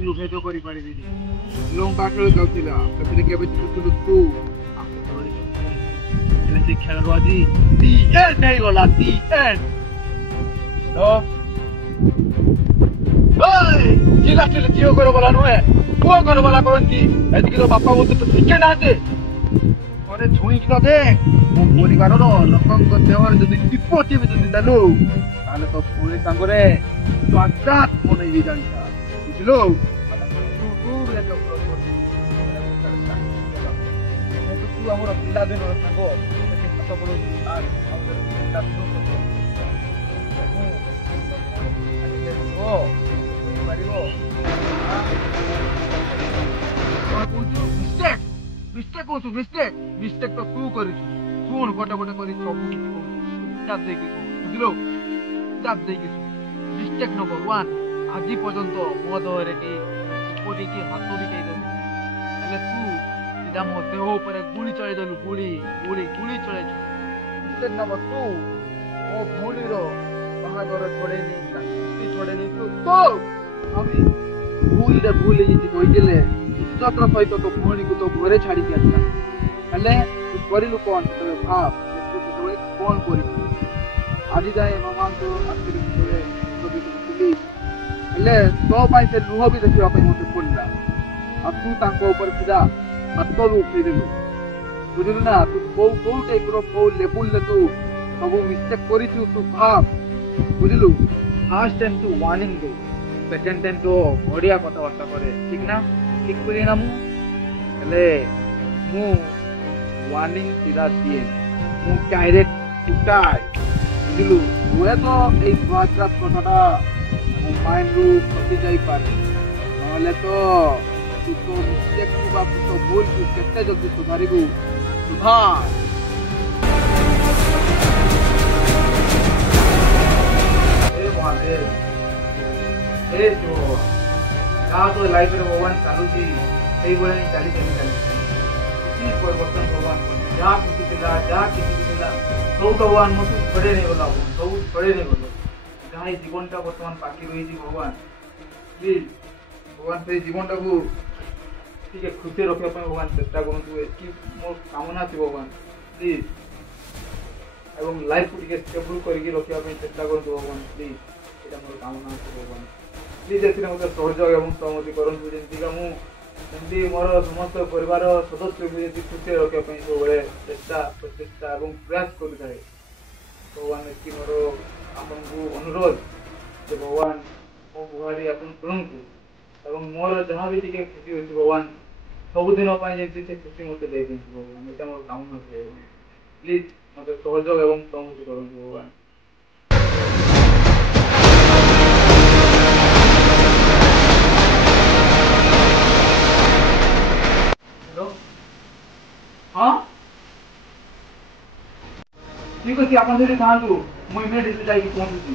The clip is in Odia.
ମଝିରୁ ଭେଦ କରିପାରିବିନି। ଲମ୍ବାଟରେ ଯାଉଥିଲା ସେଥିରେ କେବେ ଜିତୁଥିଲୁ ତୁ। ହେଲେ ସେ ଖେଳରୁ ଆଜି ଦି ଏଣ୍ଡ ହେଇଗଲା, ଦି ଏଣ୍ଡ। ଚିଲାଚିଲି ଝିଅ ଘର ବାଲା ନୁହେଁ, ପୁଅ ଘର ବାଲା କରନ୍ତି। ଏତିକି ତ ବାପା ବୋଉ ତ ଶିଖେ ନାହାନ୍ତି। ଥରେ ଛୁଇଁକି ତ ଦେଖ, ମୋ ପରିବାରର ଲୋକଙ୍କ ଦେହରେ ଯଦି ଟିପ ଟିପି ଯଦି ଦେଲୁ ତାହେଲେ ତ ପୁଣି ସାଙ୍ଗରେ ସ୍ୱାଗତ ମନେଇବି ଜାଣିଥା, ବୁଝିଲୁ। ତୁ ଆମର ପିଲାଦିନର ସାଙ୍ଗ, ହାତ ବଢଉଛି ମିଷ୍ଟେକ୍ ତ ତୁ କରିଛୁ। ଶୁଣ, ଗୋଟେ ଗୋଟେ କରି ସବୁ କିଛି କହୁଛୁ, ହିସାବ ଦେଇକି କହୁ, ବୁଝିଲୁ। ହିସାବ ଦେଇକି ଶୁଣ। ମିଷ୍ଟେକ୍ ନମ୍ବର 1, ଆଜି ପର୍ଯ୍ୟନ୍ତ ମୋ ଦେହରେ କେହି ହାତ ବି କେହି ଦେବୁ, ହେଲେ ତୁ ସିଧା ମୋ ଦେହ ଉପରେ ଗୁଳି ଚଳେଇଦେଲୁ। ଗୁଳି ଚଳେଇଛୁ। ମିଷ୍ଟେକ୍ ନମ୍ବର 2, ମୋ ଭଉଣୀର ବାହାଘର ଛଡ଼େଇ ନେଇଛୁ ତୁ। ଭୁଲରେ ଭୁଲ ହେଇଛି କହିଥିଲେ ଇଜ୍ଜତର ସହିତ ତୋ ଭଉଣୀକୁ ତୋ ଘରେ ଛାଡ଼ିକି ଆସିଲା। ହେଲେ ତୁ କରିଲୁ କ'ଣ? ସେତେବେଳେ ଭାବ ସେତେବେଳେ କ'ଣ କରିଛୁ। ଆଜି ଯାଏ ମାମାଙ୍କ ଆଖିରେ ଥିଲି, ହେଲେ ତୋ ପାଇଁ ସେ ଲୁହ ବି ଦେଖିବା ପାଇଁ ମୋତେ ପଡ଼ିଲା। ଆଉ ତୁ ତାଙ୍କ ଉପରେ ସିଧା ହାତ ବି ଉଠେଇଦେଲୁ, ବୁଝିଲୁ ନା। ତୁ କୋଉ ଟାଇପ୍ର କୋଉ ଲେବୁଲରେ ତୁ ସବୁ ମିଷ୍ଟେକ୍ କରିଛୁ ତୁ ଭାବ, ବୁଝିଲୁ। ଫାର୍ଷ୍ଟ ଟାଇମ୍ ତୁ ୱାର୍ଣ୍ଣିଂ ଦେ, ସେକେଣ୍ଡ ଟାଇମ୍ ତୁ ବଢ଼ିଆ କଥାବାର୍ତ୍ତା କରେ, ଠିକ୍ ନା? ଠିକ୍ କଲି ନା ମୁଁ? ହେଲେ ମୁଁ ୱାର୍ଣ୍ଣିଂ ସିଧା ଦିଏ, ମୁଁ ଡାଇରେକ୍ଟ ଫୁଟାଏ, ବୁଝିଲୁ। ହୁଏତ ଏଇ ସ୍ୱାଗତ କଥାଟା ମୋ ମାଇଣ୍ଡରୁ କଟି ଯାଇପାରେ, ନହେଲେ ତ ତୁ ତୋ ମିଷ୍ଟେକ୍କୁ ବା ତୁ ତୋ ଭୁଲକୁ କେତେ ଜଲ୍ଦି ସୁଧାରିବୁ, ସୁଧାର। ଯାହା ତ ଲାଇଫରେ ଭଗବାନ ଚାଲୁଛି ସେଇଭଳିଆ ହିଁ ଚାଲିଛି। କିଛି ପରିବର୍ତ୍ତନ ଭଗବାନ କରୁଛି। ଯାହା କିଛି ଥିଲା ସବୁ ଭଗବାନ ମୋତେ ଛଡ଼େଇ ନେଇଗଲା, ସବୁ ଛଡ଼େଇ ନେଇଗଲା। ଯାହା ଏଇ ଜୀବନଟା ବର୍ତ୍ତମାନ ବାକି ରହିଛି ଭଗବାନ, ପ୍ଲିଜ୍ ଭଗବାନ ସେଇ ଜୀବନଟାକୁ ଟିକେ ଖୁସି ରଖିବା ପାଇଁ ଭଗବାନ ଚେଷ୍ଟା କରନ୍ତୁ। ଏତିକି ମୋ କାମନା ଅଛି ଭଗବାନ, ପ୍ଲିଜ୍। ଏବଂ ଲାଇଫକୁ ଟିକେ ଷ୍ଟେବୁଲ୍ କରିକି ରଖିବା ପାଇଁ ଚେଷ୍ଟା କରନ୍ତୁ ଭଗବାନ, ପ୍ଲିଜ୍। ଏଇଟା ମୋର କାମନା ଅଛି ଭଗବାନ। ପ୍ଲିଜ୍ ଏଥିରେ ମୋତେ ସହଯୋଗ ଏବଂ ସହମତି କରନ୍ତୁ, ଯେମିତିକା ମୁଁ ସେମିତି ମୋର ସମସ୍ତ ପରିବାର ସଦସ୍ୟଙ୍କୁ ଯେମିତି ଖୁସିରେ ରଖିବା ପାଇଁ ସବୁବେଳେ ପ୍ରଚେଷ୍ଟା ଏବଂ ପ୍ରୟାସ କରିଥାଏ। ଭଗବାନ ଏତିକି ମୋର ଆପଣଙ୍କୁ ଅନୁରୋଧ ଯେ ଭଗବାନ ମୋ ଗୁହାରି ଆପଣ ଶୁଣନ୍ତୁ ଏବଂ ମୋର ଯାହା ବି ଟିକେ ଖୁସି ଅଛି ଭଗବାନ ସବୁଦିନ ପାଇଁ ଯେମିତି ସେ ଖୁସି ମୋତେ ଦେଇଦିଅନ୍ତୁ ଭଗବାନ। ଏଇଟା ମୋର କାମନା ଅଛି ଭଗବାନ। ପ୍ଲିଜ୍ ମୋତେ ସହଯୋଗ ଏବଂ ସହମତି କରନ୍ତୁ ଭଗବାନ। ହଁ ଠିକ୍ ଅଛି, ଆପଣ ସେଠି ଥାଆନ୍ତୁ, ମୁଁ ଇମିଡ଼ିଏଟଲି ଯାଇକି ପହଞ୍ଚୁଛି।